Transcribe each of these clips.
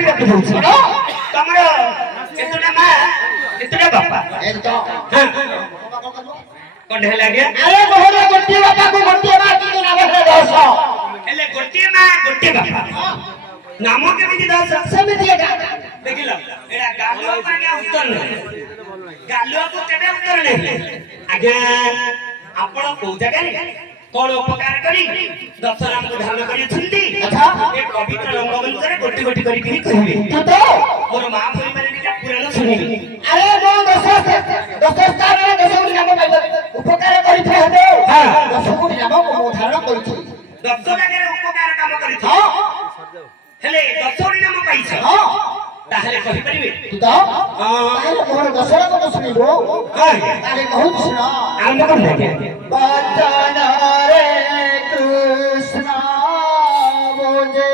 କହିବାକୁ ଦଉଛି ତମର ଏତଟା ମା ଏତଟା ବାପା କଣ ହେଲା ଆଜ୍ଞା? ଆରେ ମୋହର ଗୋଟିଏ ବାପାକୁ ଗୋଟିଏ ମା କିନ୍ତୁ ନାମ ହେଲା 10 ହେଲେ ଗୋଟିଏ ମା ଗୋଟିଏ ବାପା ନାମ କେମିତି 10? ସେମିତି ଏକା ଦେଖିଲ ଏଟା ଗାଲୁଆକୁ ଆଜ୍ଞା ଉତ୍ତର ନାହିଁ ଗାଲୁଆକୁ କେବେ ଉତ୍ତର ନାହିଁ ଆଜ୍ଞା ଆପଣ କୋଉ ଜାଗାରେ କଣ ଉପକାର କରି ଦଶରାମକୁ ଧ୍ୟାନ କରିଛନ୍ତି ଏ ପବିତ୍ର ରଙ୍ଗମଞ୍ଚରେ ଗୋଟି ଗୋଟି କରିକି କହିବେ ମୋର ମା ପରିବାର ଦିଟା ପୁରାଣ ଶୁଣିବେ ଆରେ ମୋ ଦଶ ସ୍ଥାନରେ 10 କୋଟି ନାମ ପାଇବ ଉପକାର କରିଥିଲେ ହେବେ 10 କୋଟି ନାମ ମୁଁ ଧାରଣ କରିଛି 10 ଜାଗାରେ ଉପକାର କାମ କରିଛି ହେଲେ 10 କୋଟି ନାମ ପାଇଛ ତାହେଲେ କହିପାରିବେ ତାହେଲେ ମୋର ଦଶରା କଥା ଶୁଣିବ ତାହେଲେ କହୁଛି ଶୁଣ ଆରମ୍ଭ କରିବେ ବଚନରେ କୃଷ୍ଣ ବୋଝେ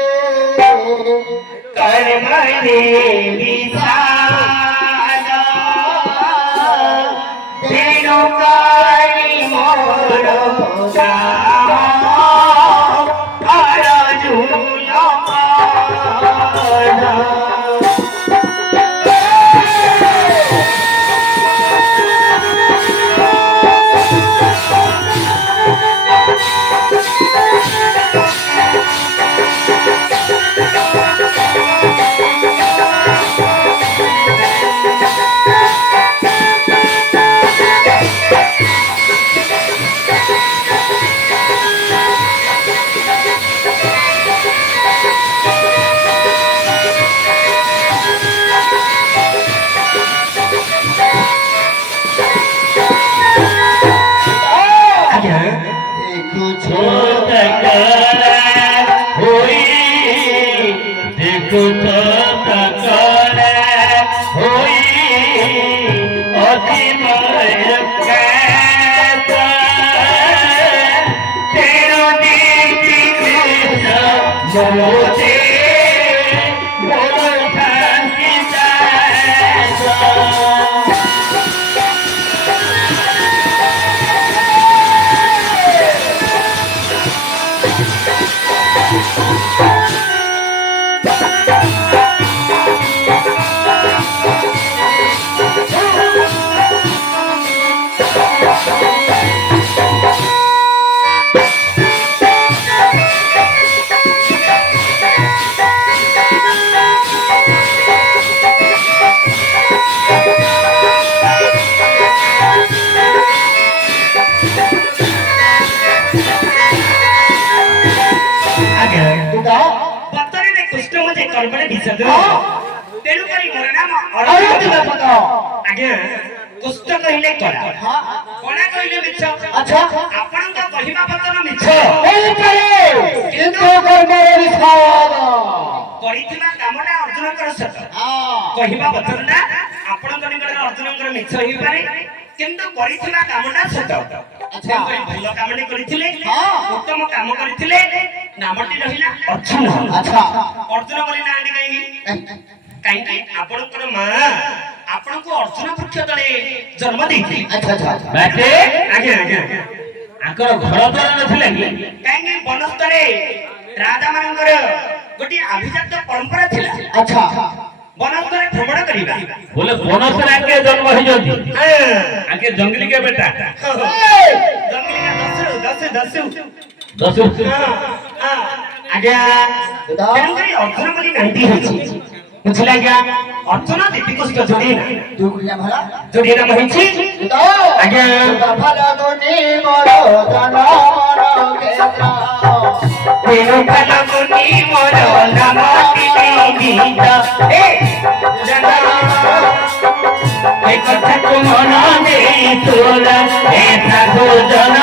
कर्मणे विशाल धेनुकारी मोर तेणुकरी मोर नाम आज्ञा कुष्ठ कहले कला कोना कहले मिछ अच्छा आपण तो कहिबा बचन मिछ ओई करे किंतु कर्मरे विषाद करिथिबा कामटा अर्जुन कर सत कहिबा बचनटा आपण तो निकट अर्जुन कर मिछ होई पारे किंतु करिथिबा कामटा सत अच्छा भलो कामने करिथिले उत्तम काम करिथिले नामटी रहिला अर्जुन अच्छा अर्जुन बोली नांदी काई काई आपणकर मां आपनको अर्जुन वृक्ष तळे जन्म देथि अच्छा अच्छा बाटे आगे आगे आकर घर द्वार नथिले कि काई बनस्तरे राजा मानकर गोटी अभिजात परंपरा थिला अच्छा बनस्तरे भ्रमण करिबा बोले बनस्तरे आके जन्म हो जंती आके जंगली के बेटा जंगली का दस आगे तेणुकरी अर्जुन बोली नांदी होछि बुझला क्या अर्जुन दीदी कुष्ठ जोड़ीना जोड़ीना महिछि आगे फलगुनी मोर जन मोर केन्द्र तेनु फलगुनी मोर नाम गीत ए जन ए कथा को मन दे तोला ए साधु जन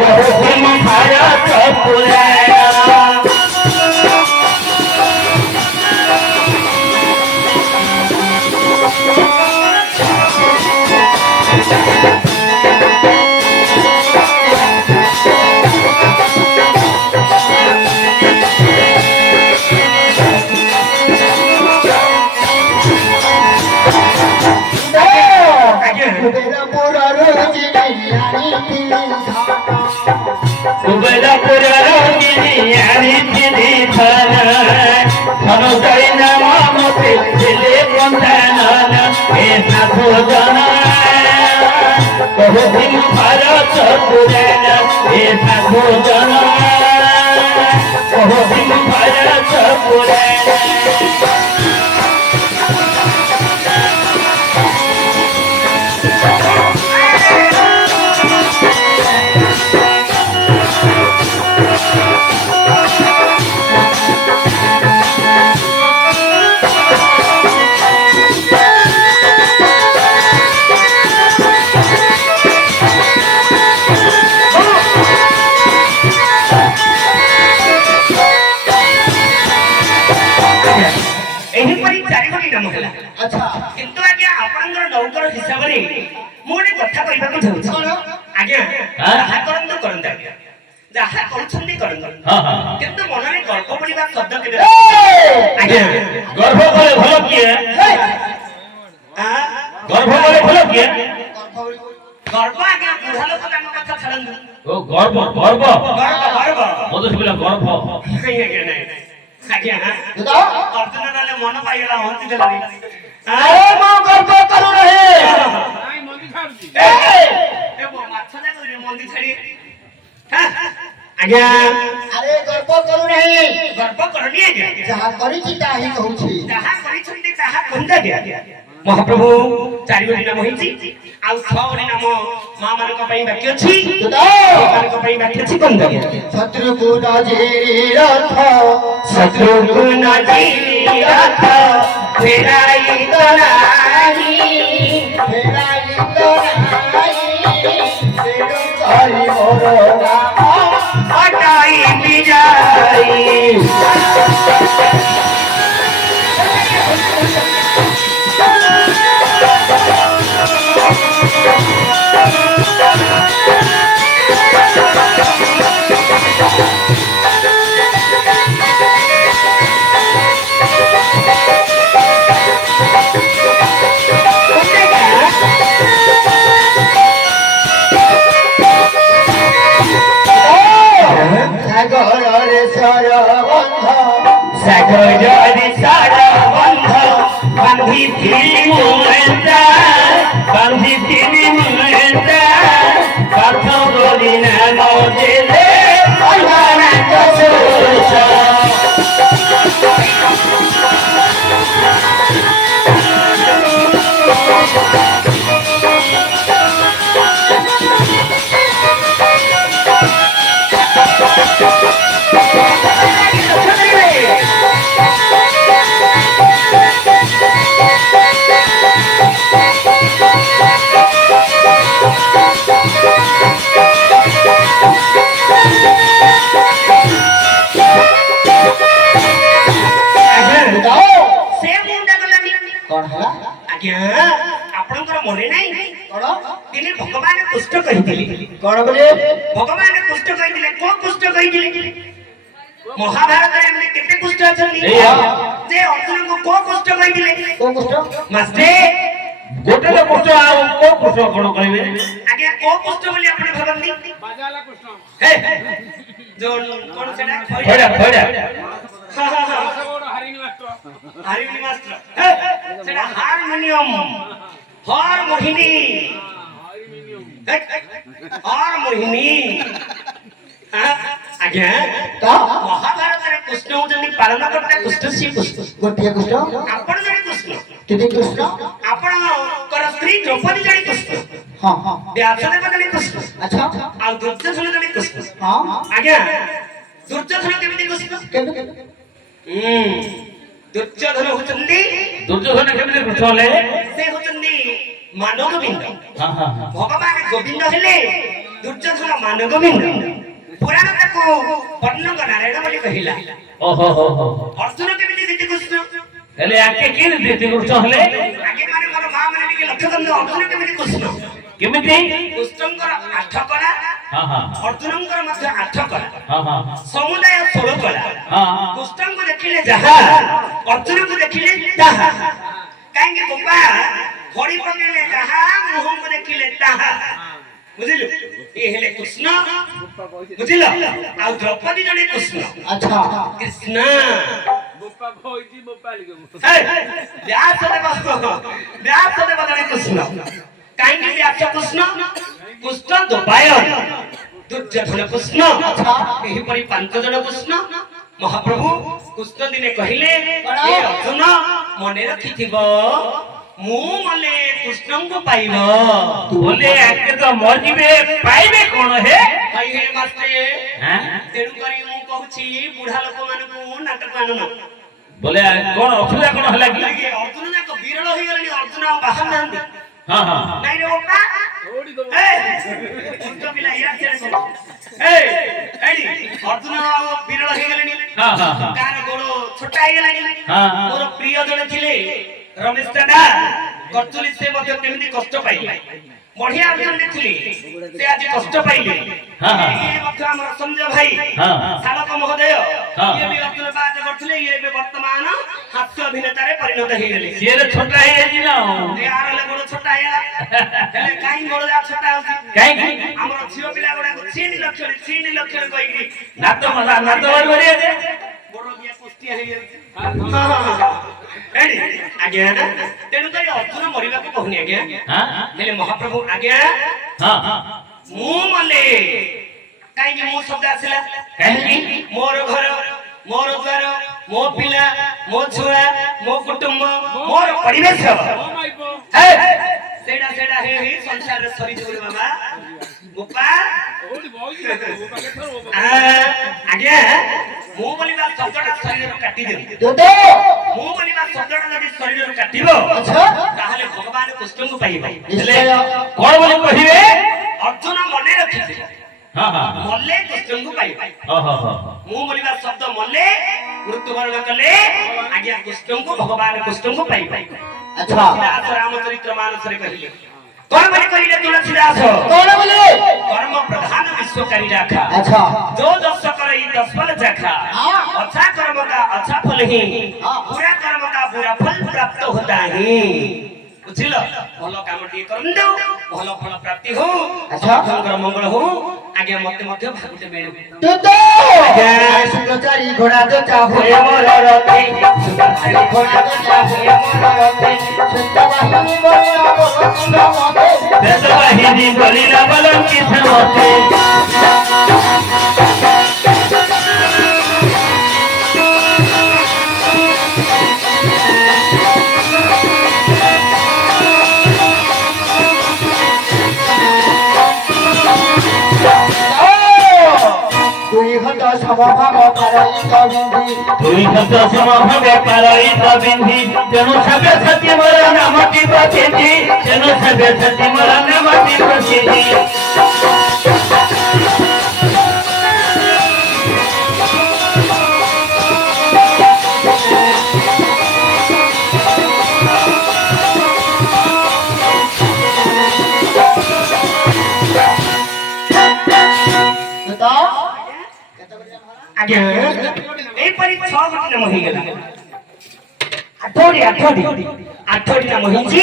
बहुम भारत पुराण कुबेरपुर रोजी भोजन बहुत दिन खाया चपुरे ଏହିପରି ଚାରିଗୋଟି ନାମ ହେଲା। ଆଚ୍ଛା କିନ୍ତୁ ଆଜ୍ଞା ଆପଣଙ୍କର ନୌକର ହିସାବରେ ମୁଁ ଗୋଟେ କଥା କହିବାକୁ ଚାହୁଁଛି। ଆଜ୍ଞା ଯାହା କରନ୍ତୁ କରନ୍ତୁ ଆଜ୍ଞା, ଯାହା କରୁଛନ୍ତି କରନ୍ତୁ, କିନ୍ତୁ ମନରେ ଗର୍ବ ପଡ଼ିବା ଶବ୍ଦ କେବେ ଆଜ୍ଞା गर्भ करे भल किए गर्भ करे भल किए ଗର୍ବ ଆଜ୍ଞା ବୁଢା ଲୋକ ତାଙ୍କ କଥା ଛାଡ଼ନ୍ତୁ। ओ गर्भ गर्भ ଗର୍ବ ଗର୍ବ मत सुबिला गर्भ ନାଇଁ ଆଜ୍ଞା ନାଇଁ ଆଜ୍ଞା ଦୁଦା ଅର୍ଜୁନ ତାହେଲେ ମନ ପାଇଗଲା ହନ୍ତି ଦେଲାନି। ଆରେ ମୁଁ ଗର୍ବ କରୁ ନାହିଁ ମାଛ ଯାକ ମନ୍ଦି ଛାଡି ଆଜ୍ଞା ଆରେ ଗର୍ବ କରୁ ନାହିଁ ଗର୍ବ କରନି ଆଜ୍ଞା, ଯାହା କରିଛି ତାହା ହିଁ କହୁଛି ଯାହା କରିଛନ୍ତି ତାହା କୁହନ୍ତୁ ଆଜ୍ଞା। ମହାପ୍ରଭୁ ଚାରିଗୋଟି ନାମ ହେଇଛି, ଆଉ ଛଅଗୋଟି ନାମ ମା ମାନଙ୍କ ପାଇଁ ବାକି ଅଛି, ଦୁଦା ମାନଙ୍କ ପାଇଁ ବାକି ଅଛି କୁହନ୍ତୁ ଆଜ୍ଞା। ଶତ୍ରୁକୁ ନଜିରି ରଥ ଶତ୍ରୁକୁ ନଜିରି ରଥ ଫେରାଇ ତ ନାହିଁ, ଫେରାଇ ତ ନାହିଁ ତେଣୁ କରି ମୋର ନାମ ହଟାଇ ବିଜାଇ ସାଗରରେ ସରବନ୍ଧ ସାଗରରେ ସରବନ୍ଧ ବାନ୍ଧିଥିଲି ମୁଏତା, ବାନ୍ଧିଥିଲି ମୁଏତା ପାଠ କରି ନାମ ଦେଲେ ଅନାଥ ଶୋଷ। ସେ ମୁଣ୍ଡା ଗଲାନି କଣ ହେଲା ଆଜ୍ଞା, ଆପଣଙ୍କର ମନେ ନାହିଁ କଣ ଦିନେ ଭଗବାନ କୁଷ୍ଠ କହିଥିଲେ, କଣ ବୋଲି ଭଗବାନ କୁଷ୍ଠ କହିଥିଲେ, କୋଉ କୁଷ୍ଠ କହିଥିଲେ? ମହାଭାରତରେ ଏମିତି କେତେ କୁଷ୍ଠ ଅଛନ୍ତି ଯେ ଅର୍ଜୁନଙ୍କୁ କୋଉ କୁଷ୍ଠ କହିଥିଲେ? କୋଉ କଷ୍ଟ ମାଷ୍ଟ୍ରେ गोटे तो पुष्ट आउ को पुष्ट कोन कहबे ଆଜ୍ଞା କୋଉ କୁଷ୍ଠ ବୋଲି ଆପଣ ଭାବନ୍ତି? ହେ ଯୋଉ କଣ ସେଟା खैडा खैडा ହାରିମିନି ମାଷ୍ଟର ସେଟା ହାରମୋନିୟମ ହର ମୋହିନୀ ହର ମୋହିନୀ ଆଜ୍ଞା ତା ମହାଭାରତରେ କୃଷ୍ଣ ହଉଛନ୍ତି ପାଳନ କର୍ତ୍ତା କୃଷ୍ଣ ସିଏ କୃଷ୍ଣ ଗୋଟିଏ କୃଷ୍ଣ ଆପଣ ଜଣେ କୃଷ୍ଣ କେତେ କୃଷ୍ଣ ଆପଣଙ୍କର ସ୍ତ୍ରୀ ଦ୍ରୌପଦୀ ଜଣେ କୃଷ୍ଣ ହଁ ହଁ ବ୍ୟାସଦେବ ଜଣେ କୃଷ୍ଣ ଆଚ୍ଛା ଆଉ ଦୁର୍ଯ୍ୟୋଧନ ଜଣେ କୃଷ୍ଣ ହଁ ଆଜ୍ଞା ଦୁର୍ଯ୍ୟୋଧନ କେମିତି କୃଷ୍ଣ କେବେ ଦୁର୍ଯ୍ୟୋଧନ ହଉଛନ୍ତି दुर्योधन केमिति पुष्ट होले ସେ ହଉଛନ୍ତି ମାନବ ଗୋବିନ୍ଦ हां हां हां ଭଗବାନ ଗୋବିନ୍ଦ ହେଲେ ଦୁର୍ଯ୍ୟୋଧନ ମାନ ଗୋବିନ୍ଦ ପୁରାଣ ତାକୁ ବର୍ଣ୍ଣଙ୍କ ନାରାୟଣ ବୋଲି କହିଲା ओहो हो हो ଅର୍ଜୁନ କେମିତି ଦିତି କୃଷ୍ଣ हेले आके के देती पुष्ट होले ଆଗେ ମାନେ ମୋର ମା ମାନେ ଟିକେ ଲକ୍ଷ୍ୟ କରନ୍ତୁ ଅର୍ଜୁନ କେମିତି କୃଷ୍ଣ केमिति କୃଷ୍ଣଙ୍କର 8 କଳା हां हां ଅର୍ଜୁନଙ୍କର ମଧ୍ୟ 8 କଳା हां हां ସମୁଦାୟ 16 କଳା हां କୃଷ୍ଣଙ୍କୁ ଦେଖିଲେ ଯାହା ଅର୍ଜୁନଙ୍କୁ ଦେଖିଲେ ତାହା କାହିଁକି ବାପା ହରି ପକେଇଲେ ଯାହା ମୁହଁକୁ ଦେଖିଲେ ତାହା ବୁଝିଲୁ ଏ ହେଲେ କୃଷ୍ଣ ବୁଝିଲ ଆଉ ଦ୍ରୌପଦୀ ଜଣେ କୃଷ୍ଣ ଆଚ୍ଛା କୃଷ୍ଣ ବ୍ୟାସଦେବ ଜଣେ କୃଷ୍ଣ କାହିଁକି ବ୍ୟାସ କୃଷ୍ଣ କୃଷ୍ଣ ଦୁବାୟନ ଦୁର୍ଯ୍ୟୋଧନ କୃଷ୍ଣ ଏହିପରି 5 ଜଣ କୃଷ୍ଣ ମହାପ୍ରଭୁ କୃଷ୍ଣ ଦିନେ କହିଲେ ଏ ଅର୍ଜୁନ ମନେ ରଖିଥିବ ମୁଁ ମଲେ କୃଷ୍ଣଙ୍କୁ ପାଇବ बोले आके तो मरिबे पाइबे कोन हे ଭାଇ ହେ ମାଷ୍ଟ୍ରେ हां ତେଣୁ କରି ମୁଁ କହୁଛି ବୁଢା ଲୋକମାନଙ୍କୁ ନାଟକ ଆଣୁନ बोले कोन असुविधा कोन हला कि ଅର୍ଜୁନ ଯାକ ବିରଳ ହେଇଗଲେଣି ଅର୍ଜୁନ ଆଉ ବାହାରୁ ନାହାନ୍ତି हां हां ନାଇଁ ରେ ଓକା ଛୋଟ ପିଲା ଇଆଡେ ସିଆଡେ ସବୁ ଏଇଠି ଅର୍ଜୁନ ଆଉ ବିରଳ ହେଇଗଲେଣି हां हां हां କାର ଗୋଡ ଛୋଟା ହେଇଗଲାଣି हां ମୋର ପ୍ରିୟ ଜଣେ ଥିଲେ ରମେଶ ଦାଦା କଚୁଲି ସେ ମଧ୍ୟ କେମିତି କଷ୍ଟ ପାଇଲେ ବଢିଆ ଅର୍ଜୁନ ଥିଲେ ସେ ଆଜି କଷ୍ଟ ପାଇଲେ ଇଏ ମଧ୍ୟ ଆମର ସଞ୍ଜୟ ଭାଇ ଶାଳକ ମହୋଦୟ ଇଏ ବି ଅର୍ଜୁନ ପାଠ କରୁଥିଲେ ଇଏ ଏବେ ବର୍ତ୍ତମାନ ହାସ୍ୟ ଅଭିନେତାରେ ପରିଣତ ହେଇଗଲେ ସିଏ ଛୋଟା ହେଇ ଯାଇଛି ନା यार ले बड़ छोटा है हेले काई बड़ जा छोटा होसी काई हमर झियो पिला गुडा को 3 लक्ष कहि नातो बार करिए दे बड़ बिया कुस्ती है हां एडी आज्ञा तेनु कहि अर्जुन मरिबा को कहनी आज्ञा हां हेले महाप्रभु आज्ञा हां मु मले काई कि मु शब्द आसिला काई मोर घर मोर द्वार मो पिला मो छुआ मो कुटुंब मोर परिवेश सेडा सेडा हे संसार रे सरी जोरे बाबा गोपा आज्ञा मु बोलिबा शब्दटा शरीर रो काटी दे दोदो मु बोलिबा शब्दटा जदि शरीर रो काटिबो अच्छा ताहले भगवान कृष्ण को पाइबो निश्चय कोन बोली कहिबे अर्जुन मने रखिते हां हां मल्ले कृष्ण को पाइबो हां हां मु बोलिबा शब्द मल्ले मृत्युवरण कले आज्ञा कृष्ण को भगवान कृष्ण को पाइबो अच्छा रामचरित्र मानस रे कहिले कोन बोली कहिले तुलसीदास कौन बोले कर्म प्रधान विश्वकारी राखा अच्छा जो दस करई 10 फल चाखा अच्छा कर्म का अच्छा फल ही बुरा कर्म का बुरा फल प्राप्त होता है बुझिलो भलो काम टी करंदो भलो फल प्राप्ति हो अच्छा मंगल मंगल हो आगे मते मध्य भागते बेण दोदो सुंदरी घोड़ा जो चाहे मोर रथे सुंदरी घोड़ा जो चाहे मोर रथे सुंदरी बोलिया बोलो मते दसवाहिनी बोलिला बलन की समते দুই ঘন্টা সমভাব পারাই কবিন্ধি দুই হাত সমভাবে পারই তবিন্ধি তেণু সবে সতি মোর নামটি প্রচিতি তেণু সবে সতি মোর নামটি প্রচিতি তো आगे ए परी 6 गोटी नाम होई गेला आठोडी नाम होईची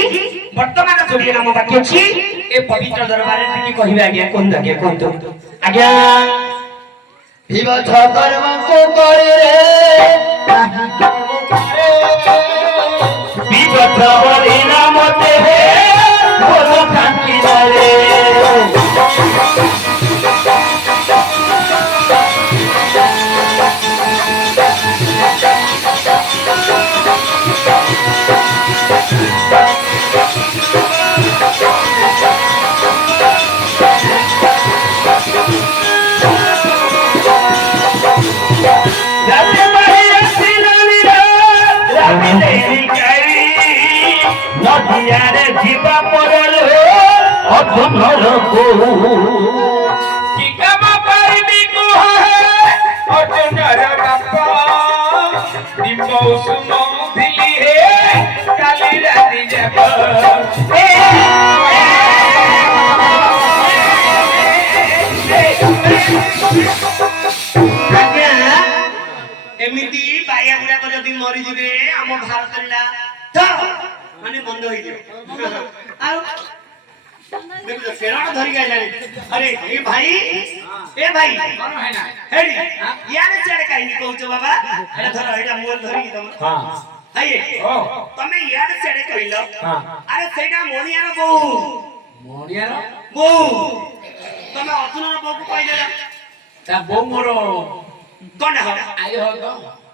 वर्तमान जोडी नाम बाकी अछि ए पवित्र दरबार रे की कहिबे आज्ञा कोन तो आज्ञा भीम कर्म को करे रे नाही को करे বিগত বলি নামতে হে বল শান্তি রে রাতে বাহিরে সিনালিরা রাতে কাই নদিয়ারে জীবা পরল অধমর কো ঠিকামা পাইবি কোহে অজনর বাপা দিমৌ সুমৌ দিলি হে কালি রাতি যাব आज्ञा एमिति बाया गुडा को जदी मरि जिवे हम भारत ला तो माने बंद होई जे आ देखो केरा धरि गइलानी अरे ए भाई कोन है ना हेडी याने चढ़ काई नि कहउछ बाबा एटा धर एटा मोर धरि तम हां आइए ओ तमे याने चढ़ कहिलो हां अरे सेटा मोनियार बहू मोनियार बहू ତମେ ଅର୍ଜୁନର ବୋଉକୁ କହିଲେ ତା ବୋଉ ମୋର କଣ ହବ ଆଇ ହବ ତ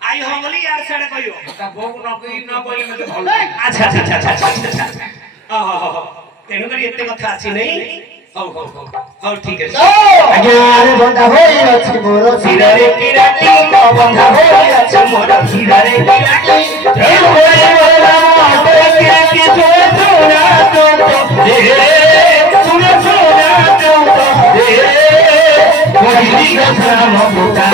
ଆଇ ହବ ବୋଲି ୟାର ସିଆଡେ କହିବ ତା ବୋଉକୁ ନ କହିଲେ ମତେ ଭଲ ଲାଗେ। ଆଚ୍ଛା ଆଚ୍ଛା ଆଚ୍ଛା ଆଚ୍ଛା ଆଚ୍ଛା ଓହୋ ତେଣୁକରି ଏତେ କଥା ଅଛି ନାଇଁ ହଉ ହଉ ହଉ ହଉ ଠିକ ଅଛି ଆଜ୍ଞା ବନ୍ଧା ହୋଇ ଅଛି ମୋର ଶିରରେ କିରାଟି ବନ୍ଧା ହୋଇ ଅଛି ମୋର ଶିରରେ କିରାଟି ଏ ହୋଇ ମୋର ଉପରେ କିରାଟି ଶୁଣ ଶୁଣା ଚୌତ ଶୁଣ ଶୁଣା ଚୌତ କହିଲି ରାମ ପୁତା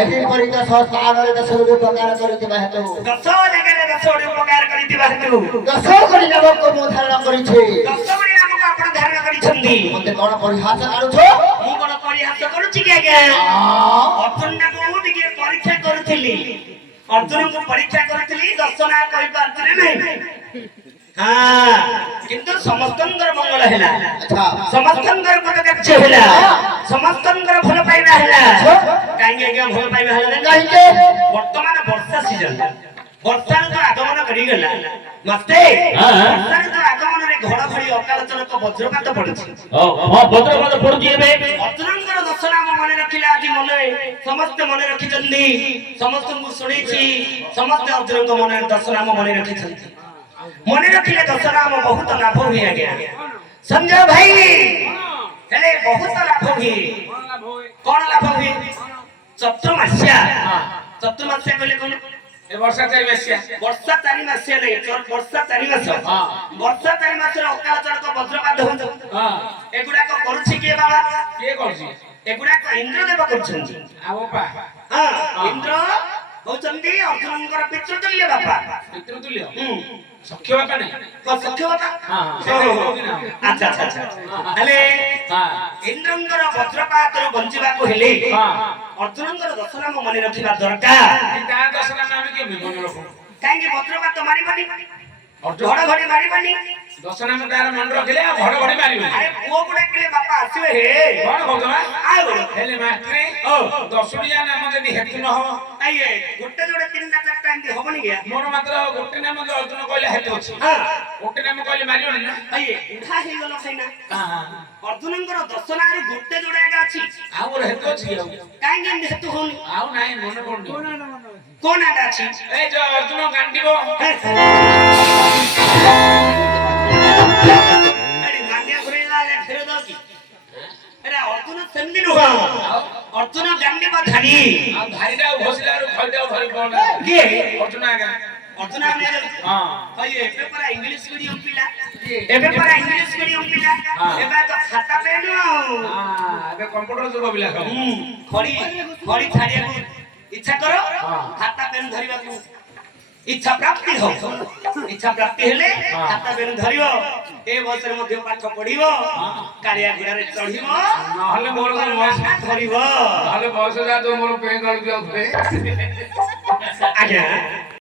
ଏହିପରି ଦଶ ସ୍ଥାନରେ ଦଶରୁ ପ୍ରକାର କରିଥିବା ହେତୁ ଦଶ ଜାଗାରେ ଦଶ ଗୋଟି ଉପକାର କରିଥିବା ହେତୁ ଦଶ କୋଟି ନାମକ ମୁଁ ଧାରଣ କରିଛି ଦଶ ଗୋଟି ନାମକୁ ଆପଣ ଧାରଣ କରିଛନ୍ତି ମତେ କଣ ପରିହାସ କାଢୁଛ ମୁଁ କଣ ପରିହାସ କରୁଛି କି ଆଜ୍ଞା ଅର୍ଜୁନକୁ ଟିକେ ପରୀକ୍ଷା କରୁଥିଲି ଅର୍ଜୁନକୁ ପରୀକ୍ଷା କରୁଥିଲି ଦଶ ନାଁ କହିପାରୁଥିଲେ ନାହିଁ ହଁ କିନ୍ତୁ ସମସ୍ତଙ୍କର ମଙ୍ଗଳ ହେଲା ଆଚ୍ଛା ସମସ୍ତଙ୍କର ପଦ କାର୍ଯ୍ୟ ହେଲା ସମସ୍ତଙ୍କର ଭଲ ପାଇବା ହେଲା କାହିଁକି ଆଜ୍ଞା ଭଲ ପାଇବା ହେଲା କାହିଁକି ବର୍ତ୍ତମାନ ବର୍ଷା ସିଜନ ବର୍ଷା ଋତୁ ଆଗମନ କରିଗଲା ମତେ ବର୍ଷା ଋତୁ ଆଗମନରେ ଘଡଘଡି ଅକାଳ ଚଳକ ବଜ୍ରପାତ ପଡୁଛି ଭଦ୍ରପଦ ପଡୁଛି ଏବେ ଅର୍ଜୁନଙ୍କର ଦଶ ନାମ ମନେ ରଖିଲେ ଆଜି ମନେ ସମସ୍ତେ ମନେ ରଖିଛନ୍ତି ସମସ୍ତଙ୍କୁ ଶୁଣେଇଛି ସମସ୍ତେ ଅର୍ଜୁନଙ୍କ ମନେ ଦଶ ନାମ ମନେ ରଖିଛନ୍ତି ମନେ ରଖିଲେ ଦଶ ନାମ ବହୁତ ଲାଭ ହୁଏ ଆଜ୍ଞା ସଞ୍ଜୟ ଭାଇ ହେଲେ ବହୁତ ଲାଭ ହୁଏ କଣ ଲାଭ ହୁଏ ଚତୁର୍ମାସ୍ୟା ଚତୁର୍ମାସ୍ୟା କହିଲେ କଣ ଏ ବର୍ଷା ଚାରି ମାସିଆ ବର୍ଷା ଚାରି ମାସିଆ ନାହିଁ ବର୍ଷା ଚାରି ମାସ ବର୍ଷା ଚାରି ମାସରେ ଅକାଳ ଚଳକ ବଜ୍ରପାତ ହଉଛି ଏଗୁଡାକ କରୁଛି କିଏ ବାବା କିଏ କରୁଛି ଏଗୁଡାକ ଇନ୍ଦ୍ରଦେବ କରୁଛନ୍ତି ଆଉ ବାପା ହଁ ଇନ୍ଦ୍ର ହଉଛନ୍ତି ଅର୍ଜୁନଙ୍କର ପିତୃତୁଲ୍ୟ ବାପା ପିତୃତୁଲ୍ୟ ହୁଁ ସଖ୍ୟ ବାପା ନାହିଁ ସଖ୍ୟ ବାପା ଆଚ୍ଛା ଆଚ୍ଛା ଆଚ୍ଛା ହେଲେ ଇନ୍ଦ୍ରଙ୍କର ବଜ୍ରପାତରୁ ବଞ୍ଚିବାକୁ ହେଲେ ଅର୍ଜୁନଙ୍କର ଦଶ ନାମ ମନେ ରଖିବା ଦରକାର ତା ଦଶ ନାମ ଆମେ କେମିତି ମନେ ରଖୁ କାହିଁକି ବଜ୍ରପାତ ମାରିବନି ଘଡଘଡି ମାରିବନି ଦଶ ନାମ ତାର ମନେ ରଖିଲେ ଆଉ ଘଡଘଡି ମାରିବନି ଆରେ ପୁଅକୁ ଡାକିଲେ ବାପା ଆସିବେ ହେ କଣ କହୁଛ ଆଉ କଣ ହେଲେ ମାଷ୍ଟ୍ରେ ଦଶଟିଆ ନାମ ଯଦି ହେତୁ ନ ହବ ଆଇଏ ଗୋଟେ ଯୋଡେ ତିନିଟା ଚାରିଟା ଏମିତି ହବନି କି ମୋର ମାତ୍ର ଗୋଟେ ନାମ ଯୋଉ ଅର୍ଜୁନ କହିଲେ ହେତୁ ଅଛି ହଁ ଗୋଟେ ନାମ କହିଲେ ମାରିବନି ନା ଆଇଏ ଉଠା ହେଇଗଲ ଖାଇନା ଅର୍ଜୁନଙ୍କର ଦଶ ନାଁରେ ଗୋଟେ ଯୋଡେ ଏକା ଅଛି ଆଉ ମୋର ହେତୁ ଅଛି ଆଉ କାହିଁକି ଏମିତି ହେତୁ ହଉନି ଆଉ ନାହିଁ ମନେ ପଡୁନି କୋଉ ନାଁଟା ଅଛି ଏଇ ଯୋଉ ଅର୍ଜୁନ ଗାଣ୍ଡିବ ଏଠି ମାଣ୍ଡିଆ ଘୁରେଇଲା ଫେରେ ଦଉ କି ଏଟା ଅର୍ଜୁନ ସେମିତି ନୁହଁ ଅର୍ଜୁନ ଗାଣ୍ଡିବ ଧାରି ଆଉ ଧାରିଟା ଆଉ ଘଷିଲା ବେଳକୁ ଖଇଟା ଧରି ପଡେ କିଏ ଅର୍ଜୁନ ଆଜ୍ଞା ଅର୍ଜୁନ ଆମେ ହଁ ହଇ ଏବେ ପରା ଇଂଲିଶ ମିଡିୟମ ପିଲା ଏବେ ପରା ଇଂଲିଶ ମିଡିୟମ ପିଲା ଏବେ ତ ଖାତା ପେନ ଏବେ କମ୍ପ୍ୟୁଟର ଯୁଗ ପିଲା ସବୁ ଖଡି ଖଡି ଛାଡିବାକୁ ଇଚ୍ଛା କର ଖାତା ପେନ ଧରିବାକୁ ଇଚ୍ଛା ପ୍ରାପ୍ତି ହଉ ଇଚ୍ଛା ପ୍ରାପ୍ତି ହେଲେ ଖାତା ପେନ ଧରିବ ଏ ବୟସରେ ମଧ୍ୟ ପାଠ ପଢିବ କାଳିଆ ଘୋଡାରେ ଚଢିବ ନହେଲେ ମୋର ଧରିବ ନହେଲେ ବୟସ ଯାହା ଯୋଉ ମୋର ପେଁ ଗଳି ଯାଉଥିଲେ ଆଜ୍ଞା